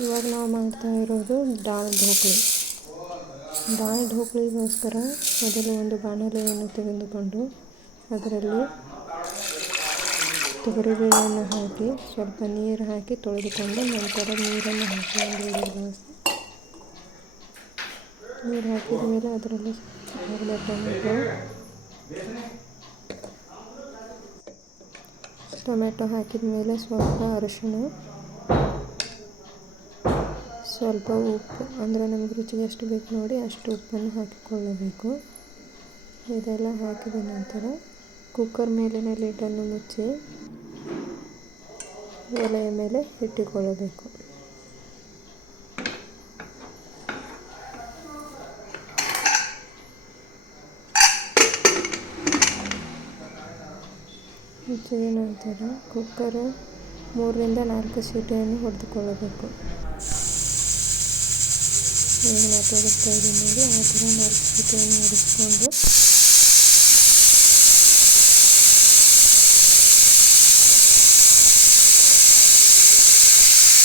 ಇವಾಗ ನಾವು ಮಾಡ್ತಾ ಇರೋದು ದಾಲ್ ಢೋಕ್ಳಿ. ದಾಲ್ ಢೋಕ್ಳಿಗೋಸ್ಕರ ಮೊದಲು ಒಂದು ಬಾಣಲೆಯನ್ನು ತೆಗೆದುಕೊಂಡು ಅದರಲ್ಲಿ ತೊಗರಿಬೇಳೆಯನ್ನು ಹಾಕಿ ಸ್ವಲ್ಪ ನೀರು ಹಾಕಿ ತೊಳೆದುಕೊಂಡು ನಂತರ ನೀರನ್ನು ಹಾಕಿ ಒಂದು 2 ಗ್ಲಾಸ್ ನೀರು ಹಾಕಿದ ಮೇಲೆ ಅದರಲ್ಲಿ ಟೊಮೆಟೊ ಹಾಕಿದ ಮೇಲೆ ಸ್ವಲ್ಪ ಅರಿಶಿಣ, ಸ್ವಲ್ಪ ಉಪ್ಪು, ಅಂದರೆ ನಮಗೆ ರುಚಿಗೆ ಎಷ್ಟು ಬೇಕು ನೋಡಿ ಅಷ್ಟು ಉಪ್ಪನ್ನು ಹಾಕಿಕೊಳ್ಳಬೇಕು. ಇದೆಲ್ಲ ಹಾಕಿದ ನಂತರ ಕುಕ್ಕರ್ ಮೇಲಿನ ಲಿಡ್ಡನ್ನು ಮುಚ್ಚಿ ಒಲೆಯ ಮೇಲೆ ಇಟ್ಟುಕೊಳ್ಳಬೇಕು. ಮುಚ್ಚಿದ ನಂತರ ಕುಕ್ಕರ್ 3 ರಿಂದ 4 ಸೀಟಿಯನ್ನು ಹೊಡೆದುಕೊಳ್ಳಬೇಕು. ಈಗ ನಾವು ತೋರಿಸ್ತಾ ಇದ್ದೀನಿ ನೋಡಿ, ಆ ಥರ 4 ಸೀಟಿಯನ್ನು ಹೊಡೆಸ್ಕೊಂಡು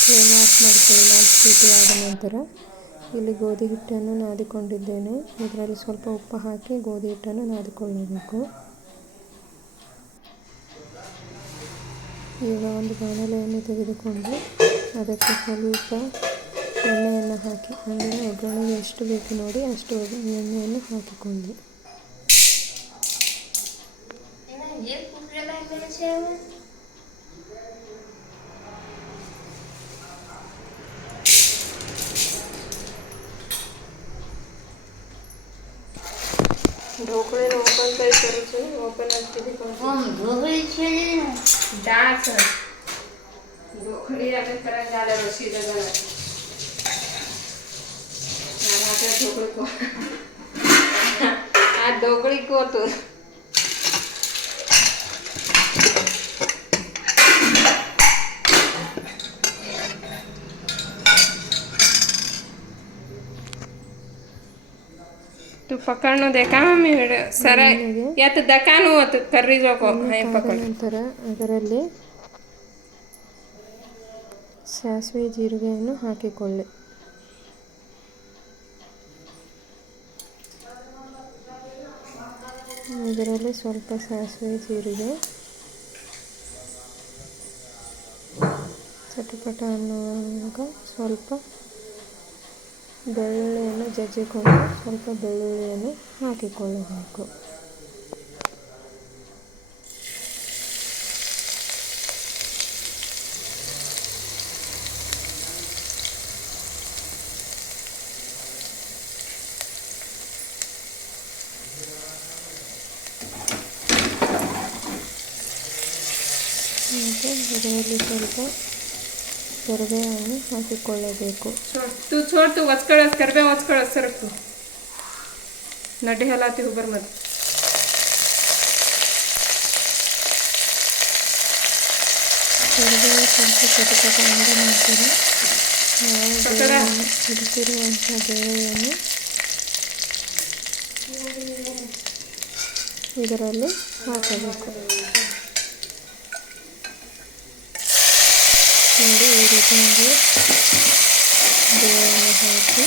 ಫ್ಲೇಮ್ ಆಫ್ ಮಾಡ್ಕೊಳ್ಳಿ. 4 ಸೀಟಿ ಆದ ನಂತರ ಇಲ್ಲಿ ಗೋಧಿ ಹಿಟ್ಟನ್ನು ನಾದಿಕೊಂಡಿದ್ದೇನೆ. ಇದರಲ್ಲಿ ಸ್ವಲ್ಪ ಉಪ್ಪು ಹಾಕಿ ಗೋಧಿ ಹಿಟ್ಟನ್ನು ನಾದಿಕೊಳ್ಳಬೇಕು. ಈಗ ಒಂದು ಬಾಣಲೆಯನ್ನು ತೆಗೆದುಕೊಂಡು ಅದಕ್ಕೆ ಸ್ವಲ್ಪ ಎಣ್ಣೆಯನ್ನು ಹಾಕಿ, ಅಂದರೆ ಒಗ್ಗರಣೆಗೆ ಎಷ್ಟು ಬೇಕು ನೋಡಿ ಅಷ್ಟು ಎಣ್ಣೆಯನ್ನು ಹಾಕಿಕೊಳ್ಳಿ. ढोकळे ओपन काय करायचं, ओपन असते डाळ ढोकळी आपण करायला झाल्यावर शिजत जाणार. आता ढोकळी को आ ढोकळी कोतो तू पकडणं दे का मी सर यात दकानु होतं कर्री जोको हे पकड. ನಂತರ ಅದರಲ್ಲಿ ಸಾಸಿವೆ ಜೀರಿಗೆಯನ್ನು ಹಾಕಿಕೊಳ್ಳಿ. ಇದರಲ್ಲಿ ಸ್ವಲ್ಪ ಸಾಸಿವೆ ಜೀರಿಗೆ ಚಟಪಟ ಅನ್ನುವಾಗ ಸ್ವಲ್ಪ ಬೆಳ್ಳುಳ್ಳಿಯನ್ನು ಜಜ್ಜಿಕೊಂಡು ಸ್ವಲ್ಪ ಬೆಳ್ಳುಳ್ಳಿಯನ್ನು ಹಾಕಿಕೊಳ್ಳಬೇಕು. ಮತ್ತು ಇದರಲ್ಲಿ ಸ್ವಲ್ಪ ಕರಿಬೇವನ್ನು ಹಾಕಿಕೊಳ್ಳಬೇಕು. तू छोड़ तू वचकळस करबे वचकळस सरक तू नटे हलाती उबर मत ಕರಿಬೇವು ಸ್ವಲ್ಪ ಚಟಪಟ ಅಂದ ನಂತರ ಇರಿಸಿರುವಂಥ ಬೇಳೆಯನ್ನು ಇದರಲ್ಲಿ ಹಾಕಬೇಕು. ನೋಡಿ ಈ ರೀತಿಯಾಗಿ ಬೇಳೆಯನ್ನು ಹಾಕಿ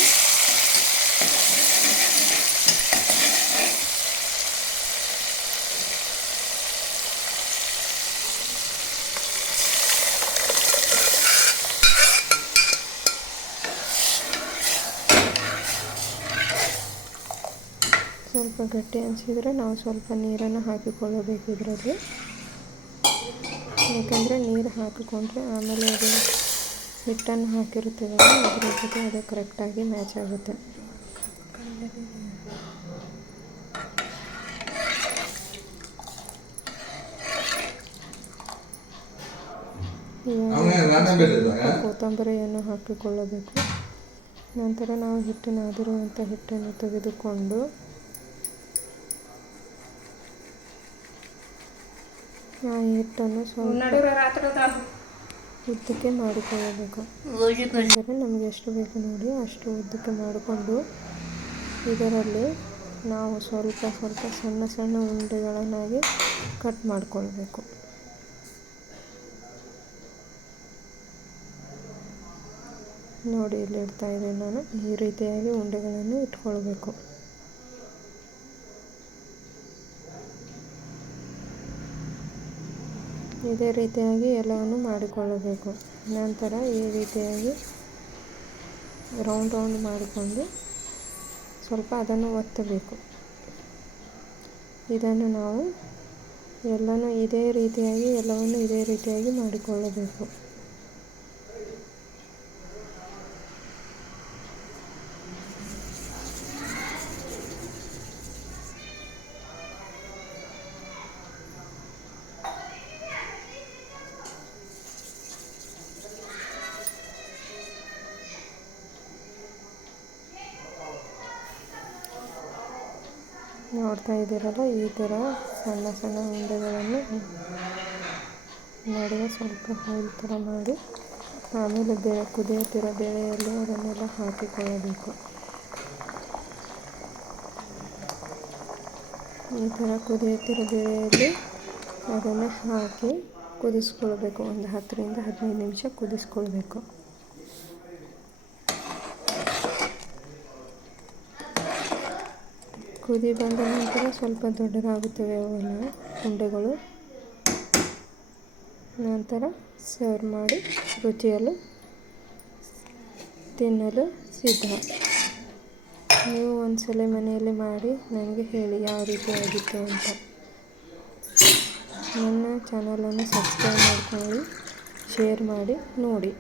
ಸ್ವಲ್ಪ ಗಟ್ಟಿ ಅನಿಸಿದರೆ ನಾವು ಸ್ವಲ್ಪ ನೀರನ್ನು ಹಾಕಿಕೊಳ್ಳಬೇಕು ಇದರಲ್ಲಿ. ಯಾಕಂದರೆ ನೀರು ಹಾಕಿಕೊಂಡ್ರೆ ಆಮೇಲೆ ಅದು ಹಿಟ್ಟನ್ನು ಹಾಕಿರ್ತೀವಲ್ಲ ಅದರ ಜೊತೆ ಅದು ಕರೆಕ್ಟಾಗಿ ಮ್ಯಾಚ್ ಆಗುತ್ತೆ. ಕೊತ್ತಂಬರಿಯನ್ನು ಹಾಕಿಕೊಳ್ಳಬೇಕು. ನಂತರ ನಾವು ಹಿಟ್ಟು ನಾದಿರುವಂಥ ಹಿಟ್ಟನ್ನು ತೆಗೆದುಕೊಂಡು ಆ ಹಿಟ್ಟನ್ನು ಸ್ವಲ್ಪ ಉದ್ದಕ್ಕೆ ಮಾಡಿಕೊಳ್ಳಬೇಕು. ಅಂದರೆ ನಮಗೆ ಎಷ್ಟು ಬೇಕು ನೋಡಿ ಅಷ್ಟು ಉದ್ದಕ್ಕೆ ಮಾಡಿಕೊಂಡು ಇದರಲ್ಲಿ ನಾವು ಸ್ವಲ್ಪ ಸ್ವಲ್ಪ ಸಣ್ಣ ಸಣ್ಣ ಉಂಡೆಗಳನ್ನಾಗಿ ಕಟ್ ಮಾಡಿಕೊಳ್ಬೇಕು. ನೋಡಿ ಇಲ್ಲಿ ಇಡ್ತಾಯಿದ್ದೀನಿ ನಾನು. ಈ ರೀತಿಯಾಗಿ ಉಂಡೆಗಳನ್ನು ಇಟ್ಕೊಳ್ಬೇಕು. ಇದೇ ರೀತಿಯಾಗಿ ಎಲ್ಲವನ್ನು ಮಾಡಿಕೊಳ್ಳಬೇಕು. ನಂತರ ಈ ರೀತಿಯಾಗಿ ರೌಂಡ್ ಮಾಡಿಕೊಂಡು ಸ್ವಲ್ಪ ಅದನ್ನು ಒತ್ತಬೇಕು. ಇದನ್ನು ನಾವು ಎಲ್ಲವನ್ನು ಇದೇ ರೀತಿಯಾಗಿ ಮಾಡಿಕೊಳ್ಳಬೇಕು. ನೋಡ್ತಾ ಇದ್ದೀರಲ್ಲ, ಈ ಥರ ಸಣ್ಣ ಸಣ್ಣ ಉಂಡೆಗಳನ್ನು ನಡುವೆ ಸ್ವಲ್ಪ ಹೋಲ್ ಥರ ಮಾಡಿ ಆಮೇಲೆ ಕುದಿಯುತ್ತಿರೋ ಬೇಳೆಯಲ್ಲಿ ಅದನ್ನೆಲ್ಲ ಹಾಕಿಕೊಳ್ಳಬೇಕು. ಈ ಥರ ಕುದಿಯುತ್ತಿರೋ ಬೇಳೆಯಲ್ಲಿ ಅದನ್ನು ಹಾಕಿ ಕುದಿಸ್ಕೊಳ್ಬೇಕು. ಒಂದು 10ರಿಂದ 15 ನಿಮಿಷ ಕುದಿಸ್ಕೊಳ್ಬೇಕು. ಕುದಿ ಬಂದ ನಂತರ ಸ್ವಲ್ಪ ದೊಡ್ಡದಾಗುತ್ತವೆ ಅವೆಲ್ಲ ಉಂಡೆಗಳು. ನಂತರ ಸರ್ವ್ ಮಾಡಿ ತಿನ್ನಲು ಸಿದ್ಧ. ನೀವು ಒಂದ್ಸಲ ಮನೆಯಲ್ಲಿ ಮಾಡಿ ನನಗೆ ಹೇಳಿ ಯಾವ ರೀತಿ ಆಗಿತ್ತು ಅಂತ. ನನ್ನ ಚಾನಲನ್ನು ಸಬ್ಸ್ಕ್ರೈಬ್ ಮಾಡ್ಕೊಳ್ಳಿ, ಶೇರ್ ಮಾಡಿ ನೋಡಿ.